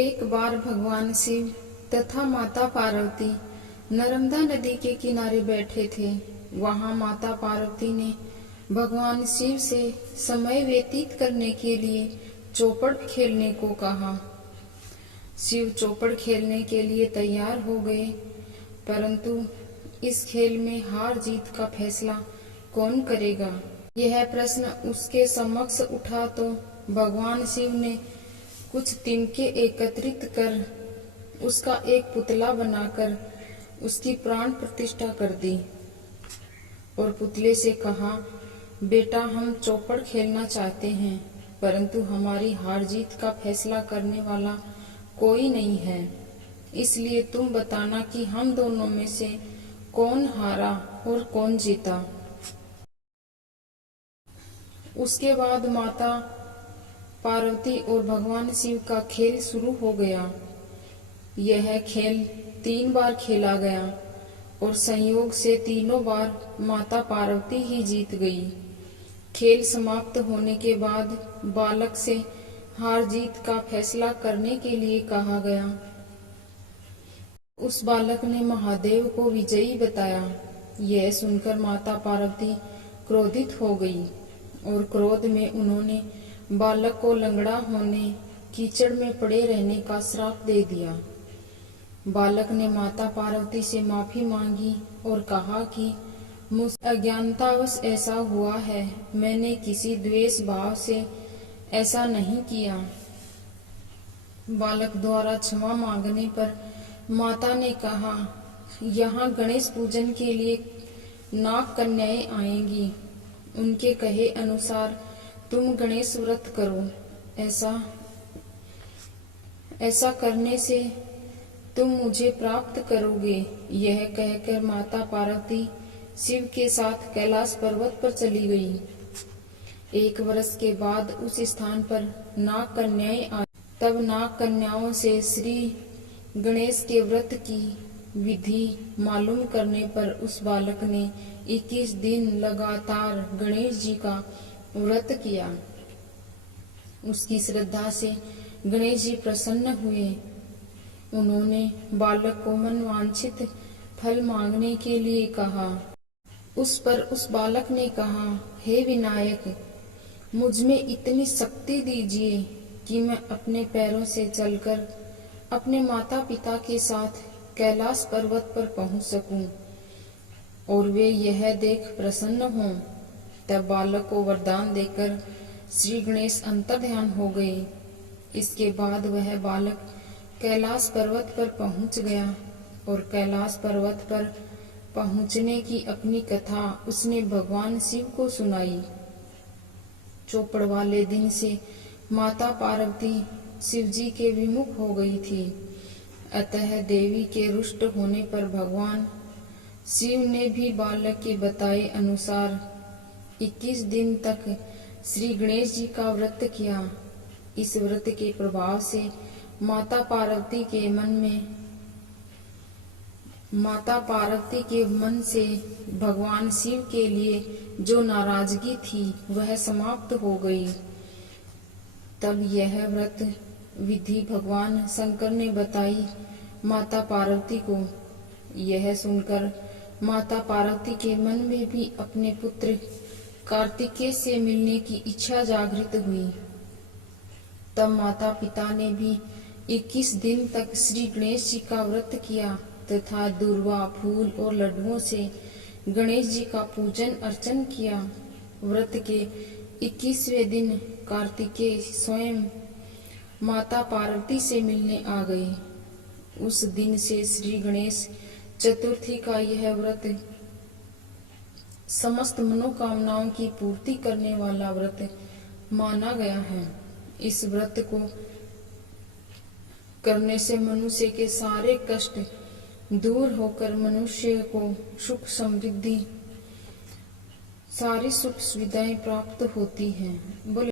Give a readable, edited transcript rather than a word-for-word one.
एक बार भगवान शिव तथा माता पार्वती नर्मदा नदी के किनारे बैठे थे। वहां माता पार्वती ने भगवान शिव से समय व्यतीत करने के लिए चौपड़ खेलने को कहा। शिव चौपड़ खेलने के लिए तैयार हो गए, परंतु इस खेल में हार जीत का फैसला कौन करेगा, यह प्रश्न उसके समक्ष उठा तो भगवान शिव ने कुछ तिनके एकत्रित कर उसका एक पुतला बनाकर उसकी प्राण प्रतिष्ठा कर दी और पुतले से कहा, बेटा, हम चौपड़ खेलना चाहते हैं, परंतु हमारी हार जीत का फैसला करने वाला कोई नहीं है, इसलिए तुम बताना कि हम दोनों में से कौन हारा और कौन जीता। उसके बाद माता पार्वती और भगवान शिव का खेल शुरू हो गया। यह खेल 3 बार खेला गया और संयोग से तीनों बार माता पार्वती ही जीत गई। खेल समाप्त होने के बाद बालक से हार जीत का फैसला करने के लिए कहा गया। उस बालक ने महादेव को विजयी बताया। यह सुनकर माता पार्वती क्रोधित हो गई और क्रोध में उन्होंने बालक को लंगड़ा होने, कीचड़ में पड़े रहने का श्राप दे दिया। बालक ने माता पार्वती से माफी मांगी और कहा कि मुझ अज्ञानतावश ऐसा हुआ है, मैंने किसी द्वेष भाव से ऐसा नहीं किया। बालक द्वारा क्षमा मांगने पर माता ने कहा, यहाँ गणेश पूजन के लिए नाग कन्याएं आएंगी, उनके कहे अनुसार तुम गणेश व्रत करो। ऐसा करने से तुम मुझे प्राप्त करोगे। यह कहकर माता पार्वती शिव के साथ कैलाश पर्वत पर चली गई। 1 वर्ष के बाद उस स्थान पर नाग कन्याएं आई। तब नाग कन्याओं से श्री गणेश के व्रत की विधि मालूम करने पर उस बालक ने 21 दिन लगातार गणेश जी का व्रत किया। उसकी श्रद्धा से गणेश जी प्रसन्न हुए। उन्होंने बालक को मनवांछित फल मांगने के लिए कहा। उस पर उस बालक ने कहा, हे विनायक, मुझ में इतनी शक्ति दीजिए कि मैं अपने पैरों से चलकर अपने माता पिता के साथ कैलाश पर्वत पर पहुंच सकूं और वे यह देख प्रसन्न हों। तब बालक को वरदान देकर श्री गणेश अंतर्ध्यान हो गए। इसके बाद वह बालक कैलाश पर्वत पर पहुंच गया और कैलाश पर्वत पर पहुंचने की अपनी कथा उसने भगवान शिव को सुनाई। चौपड़ वाले दिन से माता पार्वती शिव जी के विमुख हो गई थी। अतः देवी के रुष्ट होने पर भगवान शिव ने भी बालक के बताए अनुसार 21 दिन तक श्री गणेश जी का व्रत किया। इस व्रत के प्रभाव से माता पार्वती के मन से भगवान शिव के लिए जो नाराजगी थी वह समाप्त हो गई। तब यह व्रत विधि भगवान शंकर ने बताई माता पार्वती को। यह सुनकर माता पार्वती के मन में भी अपने पुत्र कार्तिकेय से मिलने की इच्छा जागृत हुई। तब माता पिता ने भी 21 दिन तक श्री गणेश जी का व्रत किया तथा दूर्वा, फूल और लड्डुओं से गणेश जी का पूजन अर्चन किया। व्रत के 21वें दिन कार्तिकेय स्वयं माता पार्वती से मिलने आ गए। उस दिन से श्री गणेश चतुर्थी का यह व्रत समस्त मनोकामनाओं की पूर्ति करने वाला व्रत माना गया है। इस व्रत को करने से मनुष्य के सारे कष्ट दूर होकर मनुष्य को सुख समृद्धि सारी सुख सुविधाएं प्राप्त होती हैं। बोले